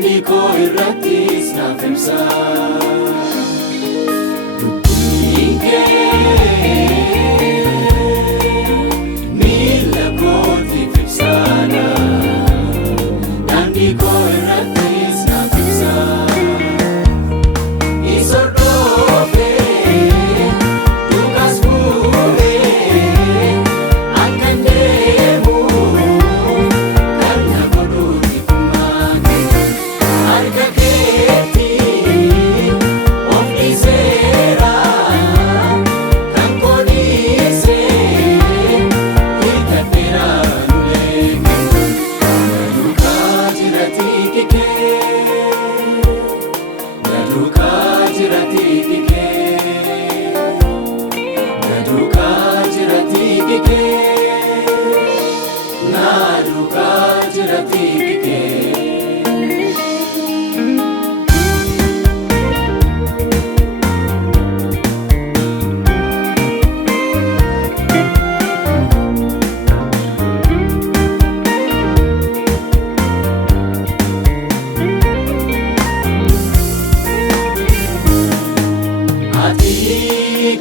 Niko irratis nafemsa Dubinke Mila koti fipsana Niko irratis nafemsa Isordofe Dukas mure Akan demu Karena bodoh dikumani Harga keti Of disera Kan kodise Kita teraluleng Naduka jirati kike Naduka jirati kike Naduka jirati kike Naduka jirati kike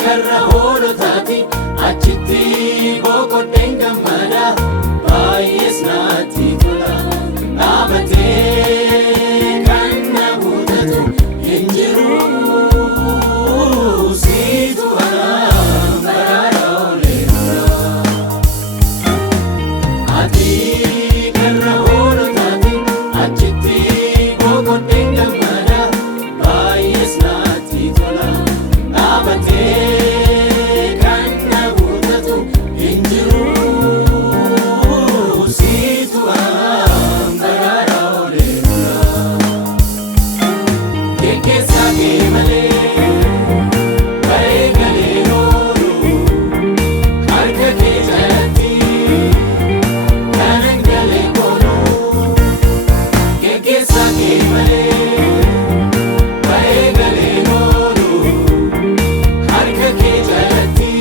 Karra holo tati achitti boko tenga mada bayes nati tola abate kanna budatu injiru situ barara olera ati karra holo tati achitti boko tenga mada bayes nati tola abate kanna budatu injiru situ barara olera keke sake male kare gale rolu harka ke jati kanan gale kono keke sake male kare gale rolu harka ke jati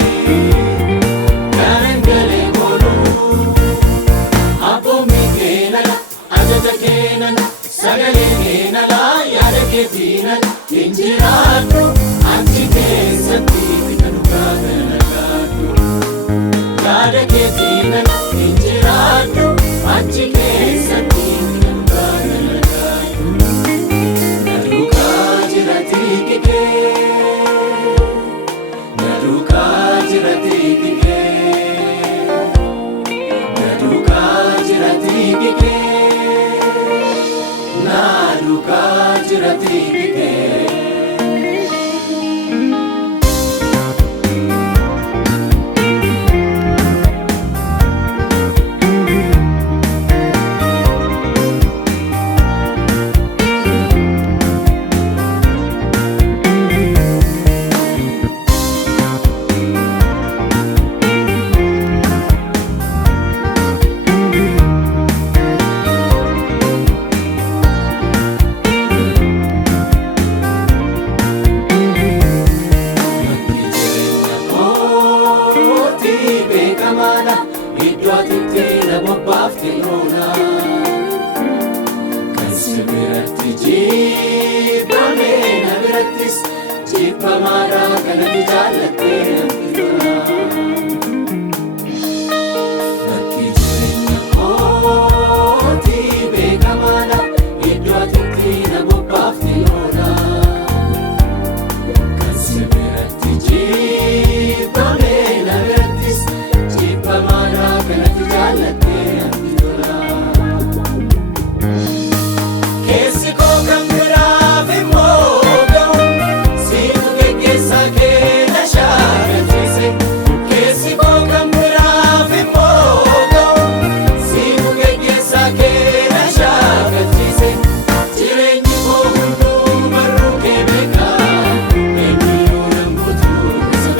kanan gale kono apo mi kenala ajaja kenala sagale kenala yada ke dinan injiratu anti ke sati kanuka kanagatu yada ke dinan injiratu anti ke sati kanuka kanagatu naduka jirati kike Naduka jirati kike Naduka jirati kike Naduka jirati kike Idwatitina bobbaftinona Kansi biratti jibbame na birattis jibbamara kanati jaalatte namtitona Bakki jireenya kooti beekamaadha idwatitina bobbaftinona Kansi biratti jibbame na birattis jibbamara kanati jaalatte namtitona Keessi koo kan biraaf immoo ga'u siitu geggeessa kee na shaakachiise Keessi koo kan biraaf immoo ga'u siitu geggeessa kee na shaakachiise Jireenyi koo hunduu barruu kee beeka eenyuyyuu nan buutu isa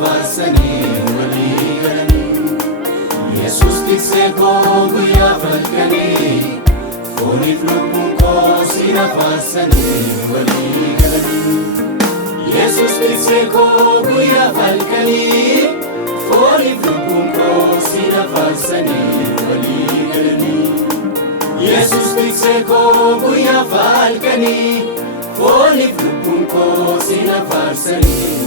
faarsanii walii galanii. Yesuus tiksee koo guyyaa falkanii fooniif lubbuun koo sina faarsanii walii galanii. Yesuus tiksee koo guyyaa falkanii fooniif lubbuun koo sina faarsanii walii galanii. Yesuus tiksee koo guyyaa falkanii fooniif lubbuun koo sina faarsanii